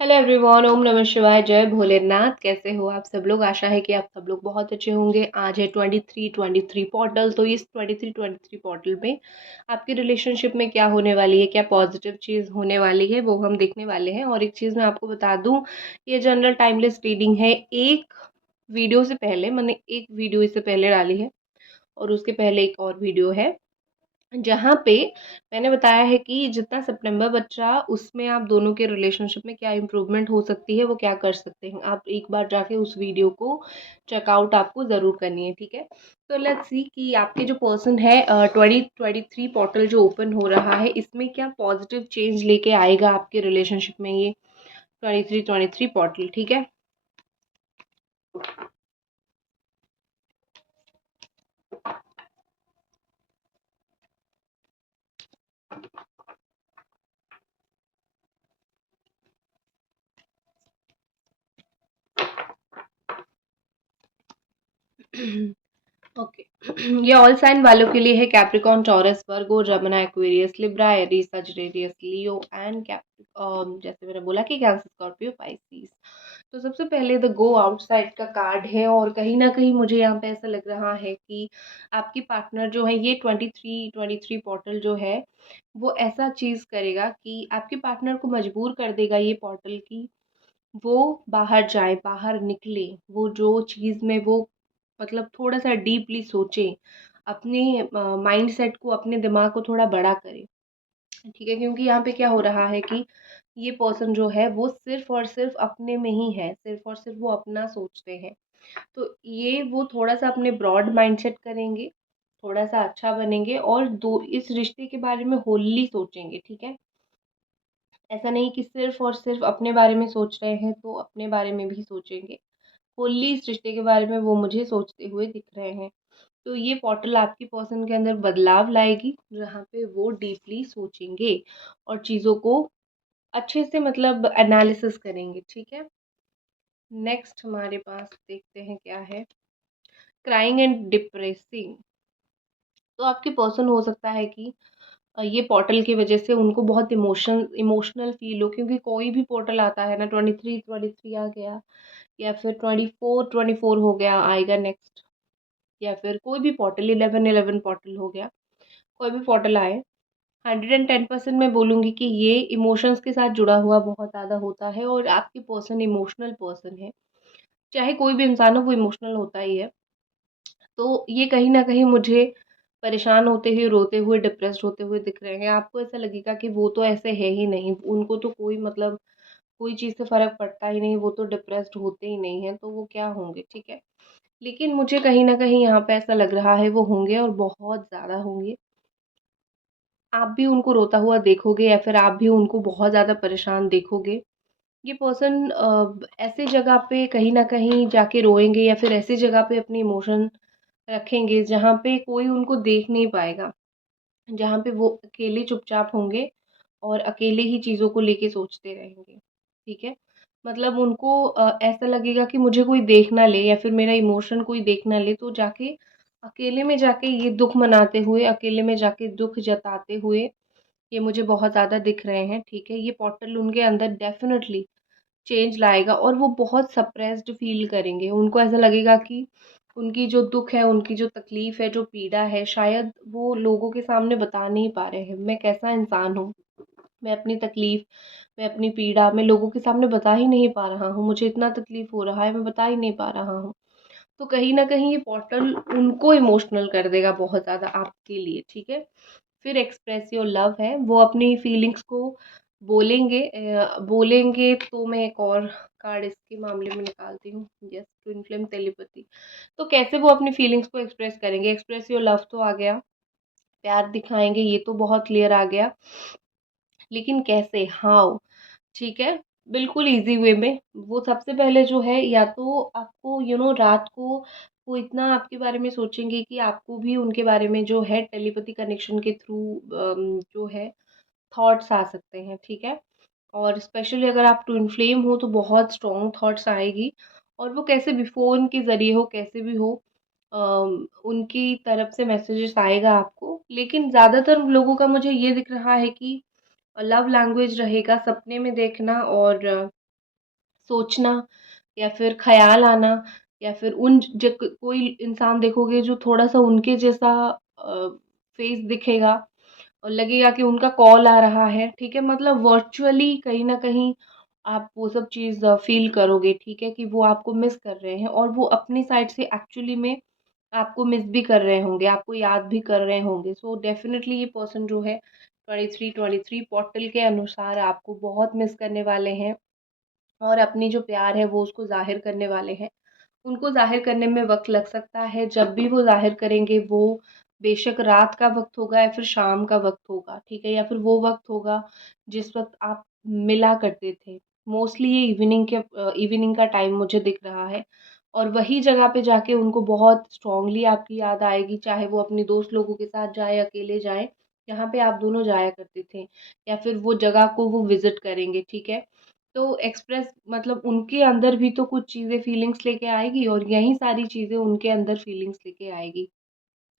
Hello everyone, ओम नमः शिवाय, जय भोलेनाथ। कैसे हो आप सब लोग? आशा है कि आप सब लोग बहुत अच्छे होंगे। आज है 23 पोर्टल। तो इस 23 पोर्टल में आपकी रिलेशनशिप में क्या होने वाली है, क्या पॉजिटिव चीज़ होने वाली है, वो हम देखने वाले हैं। और एक चीज़ मैं आपको बता दूं, ये जनरल टाइमलेस रीडिंग है। एक वीडियो से पहले, मैंने एक वीडियो इससे पहले डाली है और उसके पहले एक और वीडियो है जहाँ पे मैंने बताया है कि जितना सितंबर बच रहा उसमें आप दोनों के रिलेशनशिप में क्या इम्प्रूवमेंट हो सकती है, वो क्या कर सकते हैं। आप एक बार जाके उस वीडियो को चेकआउट आपको ज़रूर करनी है, ठीक है। तो लेट्स सी कि आपके जो पर्सन है 2023 पोर्टल जो ओपन हो रहा है, इसमें क्या पॉजिटिव चेंज लेके आएगा आपके रिलेशनशिप में ये 23 पोर्टल, ठीक है। ओके। ये ऑल साइन वालों के लिए है। Capricorn, taurus, Virgo, Jamuna, Aquarius, Libra, Aries, Sagittarius, Leo and जैसे मैंने बोला कि कैंसर, स्कॉर्पियो, पाइसिस। तो सबसे पहले द गो आउटसाइड का कार्ड है और कहीं ना कहीं मुझे यहाँ पे ऐसा लग रहा है कि आपकी पार्टनर जो है, ये 23 पोर्टल जो है वो ऐसा चीज करेगा कि आपके पार्टनर को मजबूर कर देगा ये पोर्टल की वो बाहर जाए, बाहर निकले। वो जो चीज़ में वो मतलब थोड़ा सा डीपली सोचे, अपने माइंड सेट को, अपने दिमाग को थोड़ा बड़ा करे, ठीक है। क्योंकि यहाँ पे क्या हो रहा है कि ये पर्सन जो है वो सिर्फ और सिर्फ अपने में ही है, सिर्फ और सिर्फ वो अपना सोचते हैं। तो ये वो थोड़ा सा अपने ब्रॉड माइंडसेट करेंगे, थोड़ा सा अच्छा बनेंगे और दो इस रिश्ते के बारे में होली सोचेंगे, ठीक है। ऐसा नहीं कि सिर्फ और सिर्फ अपने बारे में सोच रहे हैं तो अपने बारे में भी सोचेंगे। फुल्ली इस रिश्ते के बारे में वो मुझे सोचते हुए दिख रहे हैं। तो ये पोर्टल आपकी पर्सन के अंदर बदलाव लाएगी, जहाँ पे वो डीपली सोचेंगे और चीज़ों को अच्छे से मतलब एनालिसिस करेंगे, ठीक है। नेक्स्ट हमारे पास देखते हैं क्या है। Crying and depressing. तो आपके पर्सन हो सकता है कि ये पोर्टल की वजह से उनको बहुत इमोशनल फील हो, क्योंकि कोई भी पोर्टल आता है ना, 23 आ गया या फिर 24 हो गया आएगा नेक्स्ट, या फिर कोई भी पोर्टल 11 पोर्टल हो गया, कोई भी पोर्टल आए, 110% मैं बोलूँगी कि ये इमोशंस के साथ जुड़ा हुआ बहुत ज़्यादा होता है और आपकी पर्सन इमोशनल पर्सन है। चाहे कोई भी इंसान हो, वो इमोशनल होता ही है। तो ये कहीं न कहीं मुझे परेशान होते हुए, रोते हुए, डिप्रेस्ड होते हुए दिख रहे हैं। आपको ऐसा लगेगा कि वो तो ऐसे है ही नहीं, उनको तो कोई मतलब कोई चीज़ से फ़र्क पड़ता ही नहीं, वो तो डिप्रेस्ड होते ही नहीं हैं, तो वो क्या होंगे, ठीक है। लेकिन मुझे कहीं न कहीं यहाँ पे ऐसा लग रहा है वो होंगे और बहुत ज़्यादा होंगे। आप भी उनको रोता हुआ देखोगे या फिर आप भी उनको बहुत ज़्यादा परेशान देखोगे। ये पर्सन ऐसे जगह पे कहीं न कहीं जाके रोएँगे या फिर ऐसी जगह पे अपने इमोशन रखेंगे जहाँ पे कोई उनको देख नहीं पाएगा। जहाँ पे वो अकेले चुपचाप होंगे और अकेले ही चीज़ों को लेके सोचते रहेंगे, ठीक है। मतलब उनको ऐसा लगेगा कि मुझे कोई देख ना ले या फिर मेरा इमोशन कोई देख ना ले, तो जाके अकेले में जाके ये दुःख मनाते हुए, अकेले में जाके दुःख जताते हुए ये मुझे बहुत ज़्यादा दिख रहे हैं, ठीक है। ये पोर्टल उनके अंदर डेफ़िनेटली चेंज लाएगा और वो बहुत सप्रेस्ड फ़ील करेंगे। उनको ऐसा लगेगा कि उनकी जो दुःख है, उनकी जो तकलीफ़ है, जो पीड़ा है, शायद वो लोगों के सामने बता नहीं पा रहे हैं। मैं कैसा इंसान हूँ, मैं अपनी तकलीफ़, मैं अपनी पीड़ा मैं लोगों के सामने बता ही नहीं पा रहा हूँ। मुझे इतना तकलीफ़ हो रहा है, मैं बता ही नहीं पा रहा हूँ। तो कहीं न कहीं ये पोर्टल उनको इमोशनल कर देगा बहुत ज़्यादा आपके लिए, ठीक है। फिर एक्सप्रेस योर लव है, वो अपनी फीलिंग्स को बोलेंगे। बोलेंगे तो मैं एक और कार्ड इसके मामले में निकालती हूँ। Yes, twin flame telepathy. तो कैसे वो अपनी फीलिंग्स को एक्सप्रेस करेंगे? एक्सप्रेस योर लव तो आ गया, प्यार दिखाएँगे ये तो बहुत क्लियर आ गया, लेकिन कैसे? हाउ? ठीक है, बिल्कुल ईज़ी वे में। वो सबसे पहले जो है, या तो आपको रात को वो इतना आपके बारे में सोचेंगे कि आपको भी उनके बारे में जो है टेलीपैथी कनेक्शन के थ्रू जो है थॉट्स आ सकते हैं, ठीक है? और स्पेशली अगर आप ट्विन फ्लेम हो तो बहुत स्ट्रॉन्ग थॉट्स आएगी और वो कैसे भी फ़ोन के ज़रिए हो, कैसे भी हो, उनकी तरफ से मैसेजेस आएगा आपको। लेकिन ज़्यादातर लोगों का मुझे ये दिख रहा है कि लव लैंग्वेज रहेगा सपने में देखना और सोचना या फिर ख़्याल आना या फिर उन ज कोई इंसान देखोगे जो थोड़ा-सा उनके जैसा फेस दिखेगा और लगेगा कि उनका कॉल आ रहा है, ठीक है? मतलब वर्चुअली कहीं न कहीं आप वो सब चीज़ फ़ील करोगे, ठीक है? कि वो आपको मिस कर रहे हैं और वो अपनी साइड से एक्चुअली में आपको मिस भी कर रहे होंगे, आपको याद भी कर रहे होंगे। सो डेफ़िनिटली ये पर्सन जो है 23 पोर्टल के अनुसार आपको बहुत मिस करने वाले हैं और अपनी जो प्यार है वो उसको ज़ाहिर करने वाले हैं। उनको ज़ाहिर करने में वक़्त लग सकता है, जब भी वो ज़ाहिर करेंगे वो बेशक रात का वक़्त होगा या फिर शाम का वक़्त होगा, ठीक है? या फिर वो वक़्त होगा जिस वक़्त आप मिला करते थे। मोस्टली ये इवनिंग का टाइम मुझे दिख रहा है और वही जगह पे जाके उनको बहुत स्ट्रॉन्गली आपकी याद आएगी, चाहे वो अपने दोस्त लोगों के साथ जाएँ, अकेले जाएँ, जहाँ पे आप दोनों जाया करते थे या फिर वो जगह को वो विज़िट करेंगे, ठीक है? तो एक्सप्रेस मतलब उनके अंदर भी तो कुछ चीज़ें फीलिंग्स लेके आएगी और यही सारी चीज़ें उनके अंदर फीलिंग्स लेके आएगी।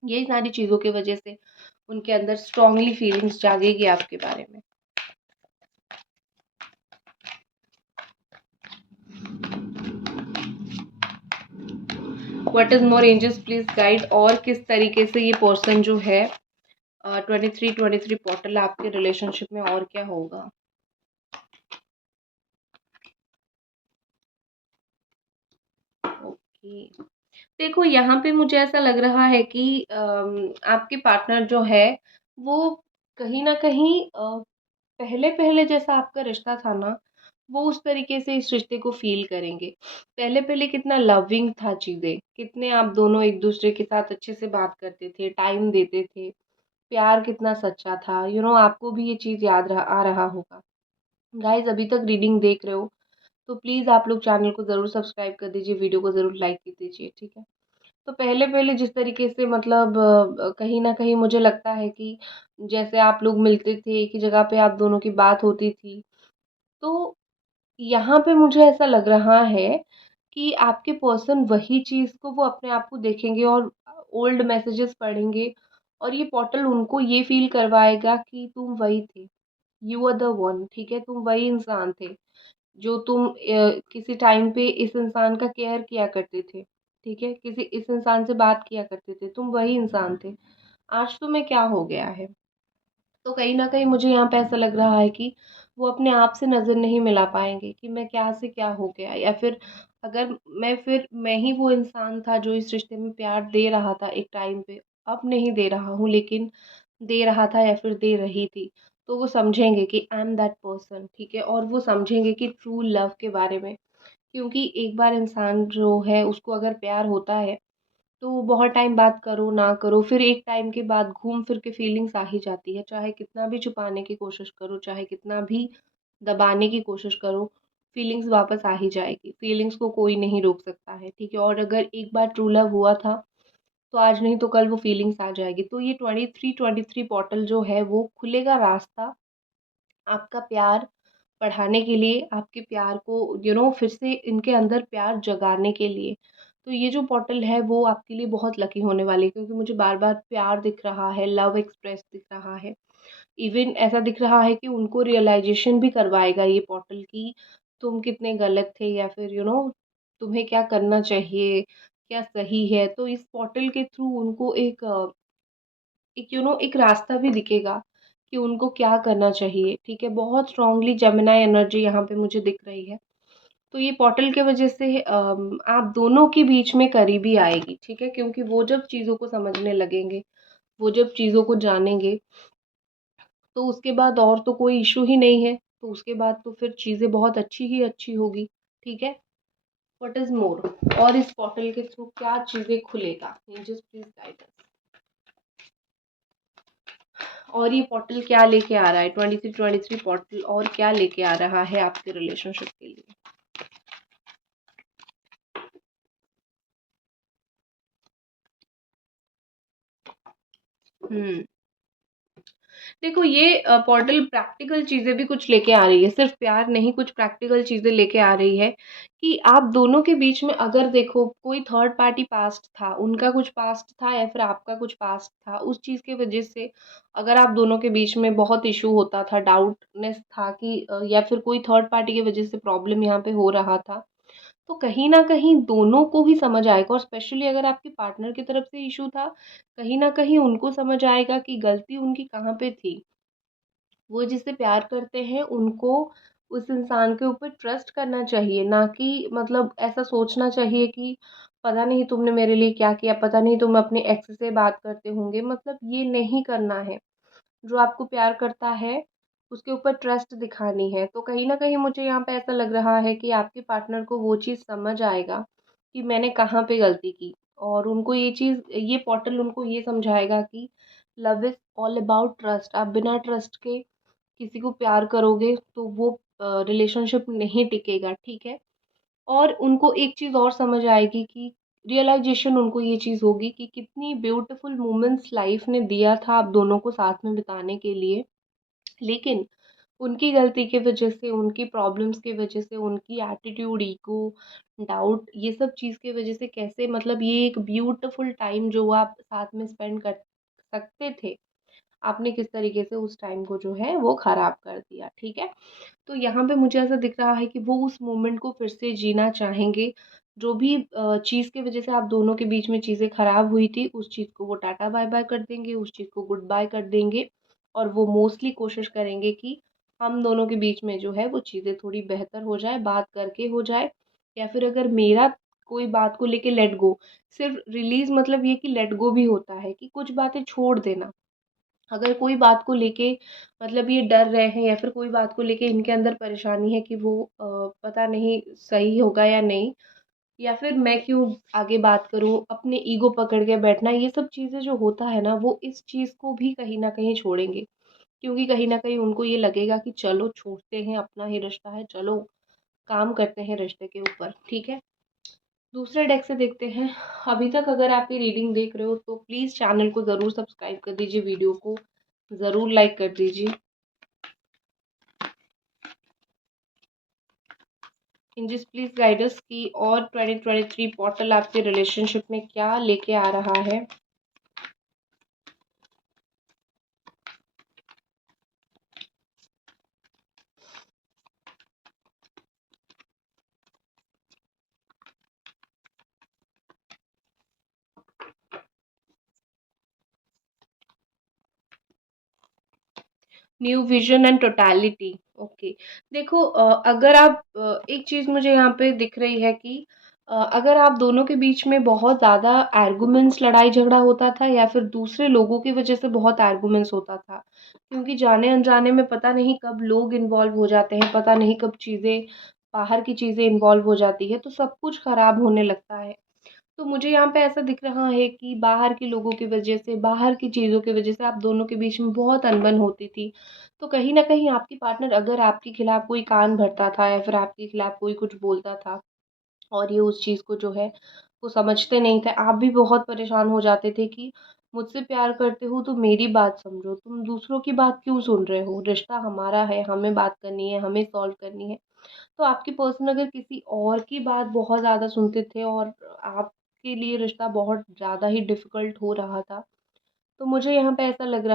यही सारी चीज़ों की वज़ह से उनके अंदर स्ट्रॉन्गली फीलिंग्स जागेगी आपके बारे में। What is more angels please guide और किस तरीके से ये पर्सन जो है 23 पोर्टल आपके रिलेशनशिप में और क्या होगा? ओके। देखो यहाँ पे मुझे ऐसा लग रहा है कि आपके पार्टनर जो है वो कहीं न कहीं पहले-पहले जैसा आपका रिश्ता था ना, वो उस तरीके से इस रिश्ते को फ़ील करेंगे। पहले-पहले कितना लविंग था चीज़ें, कितने आप दोनों एक-दूसरे के साथ अच्छे से बात करते थे, टाइम देते थे, प्यार कितना सच्चा था, आपको भी ये चीज़ याद आ रहा होगा। गाइज़ अभी तक रीडिंग देख रहे हो, तो प्लीज़ आप लोग चैनल को ज़रूर सब्सक्राइब कर दीजिए, वीडियो को ज़रूर लाइक कर दीजिए, ठीक है? तो पहले-पहले जिस तरीके से मतलब कहीं न कहीं मुझे लगता है कि जैसे आप लोग मिलते थे, एक ही जगह पे आप दोनों की बात होती थी, तो यहाँ पे मुझे ऐसा लग रहा है कि आपके पर्सन वही चीज़ को वो अपने आप को देखेंगे और ओल्ड मैसेजेस पढ़ेंगे और ये पोर्टल उनको ये फ़ील करवाएगा कि तुम वही थे, यू आर द वन, ठीक है? तुम वही इंसान थे। जो तुम किसी टाइम पे इस इंसान का केयर किया करते थे, ठीक है? किसी इस इंसान से बात किया करते थे, तुम वही इंसान थे। आज तुम्हें क्या हो गया है? तो कहीं न कहीं मुझे यहाँ पे ऐसा लग रहा है कि वो अपने आप से नज़र नहीं मिला पाएँगे कि मैं क्या से क्या हो गया या अगर मैं ही वो इंसान था जो इस रिश्ते में प्यार दे रहा था एक टाइम पे, अब नहीं दे रहा हूँ लेकिन दे रहा था या फिर दे रही थी। तो वो समझेंगे कि आई एम दैट पर्सन, ठीक है? और वो समझेंगे कि ट्रू लव के बारे में क्योंकि एक बार इंसान जो है उसको अगर प्यार होता है तो बहुत टाइम बात करो ना करो फिर एक टाइम के बाद घूम फिर के फीलिंग्स आ ही जाती है चाहे कितना भी छुपाने की कोशिश करो चाहे कितना भी दबाने की कोशिश करो फीलिंग्स वापस आ ही जाएगी फीलिंग्स को कोई नहीं रोक सकता है ठीक है और अगर एक बार ट्रू लव हुआ था तो आज नहीं तो कल वो फीलिंग्स आ जाएगी तो ये 23 पोर्टल जो है वो खुलेगा रास्ता आपका प्यार बढ़ाने के लिए, आपके प्यार को फिर से इनके अंदर प्यार जगाने के लिए। तो ये जो पोर्टल है वो आपके लिए बहुत लकी होने वाली है क्योंकि मुझे बार-बार प्यार दिख रहा है, लव एक्सप्रेस दिख रहा है। इवन ऐसा दिख रहा है कि उनको रियलाइज़ेशन भी करवाएगा ये पोर्टल कि तुम कितने गलत थे या फिर तुम्हें क्या करना चाहिए, क्या सही है। तो इस पोर्टल के थ्रू उनको एक रास्ता भी दिखेगा कि उनको क्या करना चाहिए, ठीक है? बहुत स्ट्रॉन्गली जेमिनी एनर्जी यहाँ पे मुझे दिख रही है। तो ये पोर्टल के वजह से आप दोनों के बीच में करीबी आएगी, ठीक है? क्योंकि वो जब चीज़ों को समझने लगेंगे, वो जब चीज़ों को जानेंगे, तो उसके बाद और तो कोई इश्यू ही नहीं है। तो उसके बाद तो फिर चीज़ें बहुत अच्छी ही अच्छी होगी, ठीक है? व्हाट इज़ मोर और इस पोर्टल के थ्रू क्या चीज़ें खुलेगा? Angels please guide us. और ये पोर्टल क्या लेके आ रहा है 23 पोर्टल और क्या लेके आ रहा है आपके रिलेशनशिप के लिए? हम्म देखो ये पोर्टल प्रैक्टिकल चीज़ें भी कुछ लेके आ रही है, सिर्फ प्यार नहीं, कुछ प्रैक्टिकल चीज़ें लेके आ रही है कि आप दोनों के बीच में अगर देखो कोई थर्ड पार्टी पास्ट था, उनका कुछ पास्ट था या फिर आपका कुछ पास्ट था, उस चीज़ की वजह से अगर आप दोनों के बीच में बहुत इशू होता था, डाउटनेस था कि या फिर कोई थर्ड पार्टी की वजह से प्रॉब्लम यहाँ पे हो रहा था, तो कहीं न कहीं दोनों को ही समझ आएगा और स्पेशली अगर आपके पार्टनर की तरफ से इश्यू था, कहीं न कहीं उनको समझ आएगा कि गलती उनकी कहाँ पे थी। वो जिससे प्यार करते हैं उनको उस इंसान के ऊपर ट्रस्ट करना चाहिए, ना कि मतलब ऐसा सोचना चाहिए कि पता नहीं तुमने मेरे लिए क्या किया, पता नहीं तुम अपने एक्स से बात करते होंगे, मतलब ये नहीं करना है। जो आपको प्यार करता है, उसके ऊपर ट्रस्ट दिखानी है। तो कहीं न कहीं मुझे यहाँ पे ऐसा लग रहा है कि आपके पार्टनर को वो चीज़ समझ आएगा कि मैंने कहाँ पे गलती की और उनको ये पोर्टल उनको ये समझाएगा कि love is all about trust. आप बिना ट्रस्ट के किसी को प्यार करोगे तो वो रिलेशनशिप नहीं टिकेगा, ठीक है? और उनको एक चीज़ और समझ आएगी कि रियलाइज़ेशन उनको ये चीज़ होगी कि कितनी ब्यूटीफुल मोमेंट्स लाइफ़ ने दिया था आप दोनों को साथ में बिताने के लिए। लेकिन उनकी गलती की वजह से, उनकी प्रॉब्लम्स की वजह से, उनकी एटीट्यूड, ईगो, डाउट ये सब चीज़ की वजह से कैसे मतलब ये एक ब्यूटीफुल टाइम जो आप साथ में स्पेंड कर सकते थे, आपने किस तरीके से उस टाइम को जो है वो ख़राब कर दिया, ठीक है? तो यहाँ पे मुझे ऐसा दिख रहा है कि वो उस मोमेंट को फिर से जीना चाहेंगे। जो भी चीज़ की वज़ह से आप दोनों के बीच में चीज़ें ख़राब हुई थी, उस चीज़ को वो टाटा बाय-बाय कर देंगे, उस चीज़ को गुड बाय कर देंगे और वो मोस्टली कोशिश करेंगे कि हम दोनों के बीच में जो है वो चीज़ें थोड़ी बेहतर हो जाए, बात करके हो जाए या फिर अगर मेरा कोई बात को लेके लेट गो, सिर्फ़ रिलीज़ मतलब ये कि लेट गो भी होता है कि कुछ बातें छोड़ देना। अगर कोई बात को लेके मतलब ये डर रहे हैं या फिर कोई बात को लेके इनके अंदर परेशानी है कि वो पता नहीं सही होगा या नहीं या फिर मैं क्यों आगे बात करूं, अपने ईगो पकड़ के बैठना, ये सब चीज़ें जो होता है ना वो इस चीज़ को भी कहीं ना कहीं छोड़ेंगे क्योंकि कहीं ना कहीं उनको ये लगेगा कि चलो छोड़ते हैं, अपना ही रिश्ता है, चलो काम करते हैं रिश्ते के ऊपर, ठीक है। दूसरे डेक से देखते हैं। अभी तक अगर आप ये रीडिंग देख रहे हो तो प्लीज़ चैनल को ज़रूर सब्सक्राइब कर दीजिए, वीडियो को ज़रूर लाइक कर दीजिए। एंजल्स प्लीज़ गाइड अस की और 2023 पोर्टल आपके रिलेशनशिप में क्या लेके आ रहा है। New vision and totality. Okay. देखो अगर आप एक चीज़ मुझे यहाँ पे दिख रही है कि अगर आप दोनों के बीच में बहुत ज़्यादा आर्गुमेंट्स लड़ाई झगड़ा होता था या फिर दूसरे लोगों की वजह से बहुत आर्गुमेंट्स होता था क्योंकि जाने अनजाने में पता नहीं कब लोग इन्वॉल्व हो जाते हैं, पता नहीं कब चीज़ें बाहर की चीज़ें इन्वॉल्व हो जाती है तो सब कुछ ख़राब होने लगता है। तो मुझे यहाँ पे ऐसा दिख रहा है कि बाहर के लोगों की वजह से, बाहर की चीज़ों की वजह से आप दोनों के बीच में बहुत अनबन होती थी। तो कहीं न कहीं आपकी पार्टनर अगर आपके खिलाफ कोई कान भरता था या फिर आपके खिलाफ कोई कुछ बोलता था और ये उस चीज़ को जो है वो समझते नहीं थे, आप भी बहुत परेशान हो जाते थे कि मुझसे प्यार करते हो तो मेरी बात समझो, तुम दूसरों की बात क्यों सुन रहे हो? रिश्ता हमारा है, हमें बात करनी है, हमें सॉल्व करनी है। तो आपकी पर्सन अगर किसी और की बात बहुत ज़्यादा सुनते थे और आपके लिए रिश्ता बहुत ज़्यादा ही डिफ़िकल्ट हो रहा था, तो मुझे यहाँ पे ऐसा लग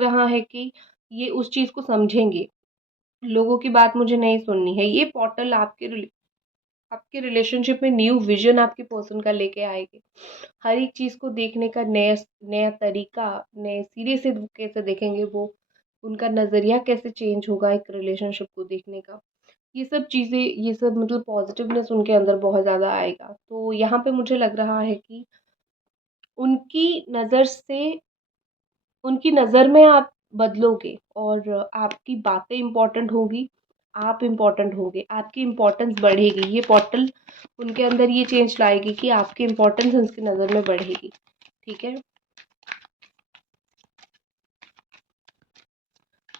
रहा है कि ये उस चीज़ को समझेंगे। लोगों की बात मुझे नहीं सुननी है। ये पोर्टल आपके रिलेशनशिप में न्यू विज़न आपके पर्सन का लेके आएगी। हर एक चीज़ को देखने का नया नया तरीका, नए सिरे से वो कैसे देखेंगे वो, उनका नज़रिया कैसे चेंज होगा एक रिलेशनशिप को देखने का। ये सब मतलब पॉज़िटिवनेस उनके अंदर बहुत ज़्यादा आएगा। तो यहाँ पे मुझे लग रहा है कि उनकी नज़र से उनकी नज़र में आप बदलोगे और आपकी बातें इम्पोर्टेंट होगी, आप इम्पोर्टेंट होगे, आपकी इम्पोर्टेंस बढ़ेगी। ये पोर्टल उनके अंदर ये चेंज लाएगी कि आपकी इम्पोर्टेंस उनकी नज़र में बढ़ेगी, ठीक है?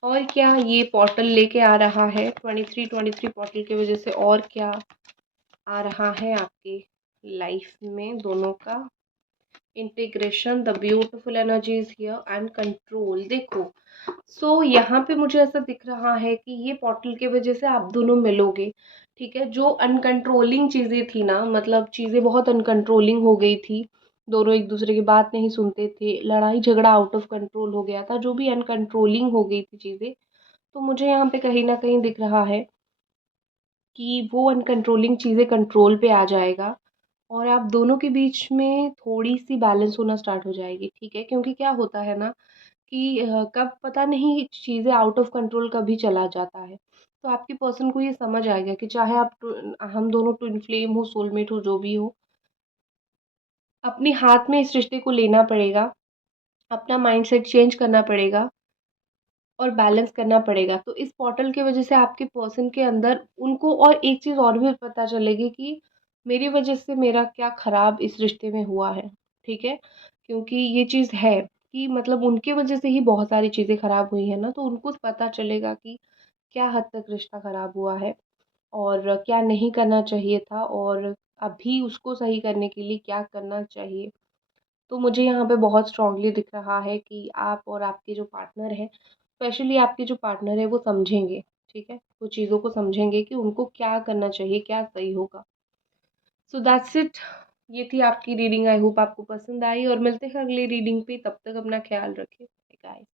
और क्या ये पोर्टल लेके आ रहा है 23 पोर्टल की वज़ह से और क्या आ रहा है आपके लाइफ में दोनों का? Integration, the beautiful energy is here and control. देखो, यहाँ पे मुझे ऐसा दिख रहा है कि ये पोर्टल की वजह से आप दोनों मिलोगे। ठीक है, जो अनकंट्रोलिंग चीज़ें थी ना, मतलब चीज़ें बहुत अनकंट्रोलिंग हो गई थी, दोनों एक दूसरे की बात नहीं सुनते थे, लड़ाई झगड़ा आउट ऑफ कंट्रोल हो गया था, जो भी अनकंट्रोलिंग हो गई थी चीज़ें, तो मुझे यहाँ पे कहीं ना कहीं दिख रहा है कि वो अनकंट्रोलिंग चीज़ें कंट्रोल पे आ जाएगा और आप दोनों के बीच में थोड़ी-सी बैलेंस होना स्टार्ट हो जाएगी, ठीक है? क्योंकि क्या होता है ना कि कब पता नहीं चीज़ें आउट ऑफ कंट्रोल कभी चला जाता है। तो आपके पर्सन को ये समझ आएगा कि चाहे आप हम दोनों ट्विन फ्लेम हो, सोलमेट हो, जो भी हो, अपने हाथ में इस रिश्ते को लेना पड़ेगा, अपना माइंडसेट चेंज करना पड़ेगा और बैलेंस करना पड़ेगा। तो इस पोर्टल की वजह से आपके पर्सन के अंदर उनको और एक चीज़ और भी पता चलेगी कि मेरी वजह से मेरा क्या खराब इस रिश्ते में हुआ है, ठीक है? क्योंकि ये चीज़ है कि मतलब उनकी वजह से ही बहुत सारी चीज़ें खराब हुई हैं ना, तो उनको पता चलेगा कि क्या हद तक रिश्ता खराब हुआ है और क्या नहीं करना चाहिए था और अभी उसको सही करने के लिए क्या करना चाहिए। तो मुझे यहाँ पे बहुत स्ट्रांगली दिख रहा है कि आप और आपके जो पार्टनर हैं, स्पेशली आपके जो पार्टनर है, वो समझेंगे, ठीक है? वो चीज़ों को समझेंगे कि उनको क्या करना चाहिए, क्या सही होगा। So that's it. ये थी आपकी रीडिंग। आई होप आपको पसंद आई और मिलते हैं अगली रीडिंग पे। तब तक अपना ख्याल रखें। Bye guys.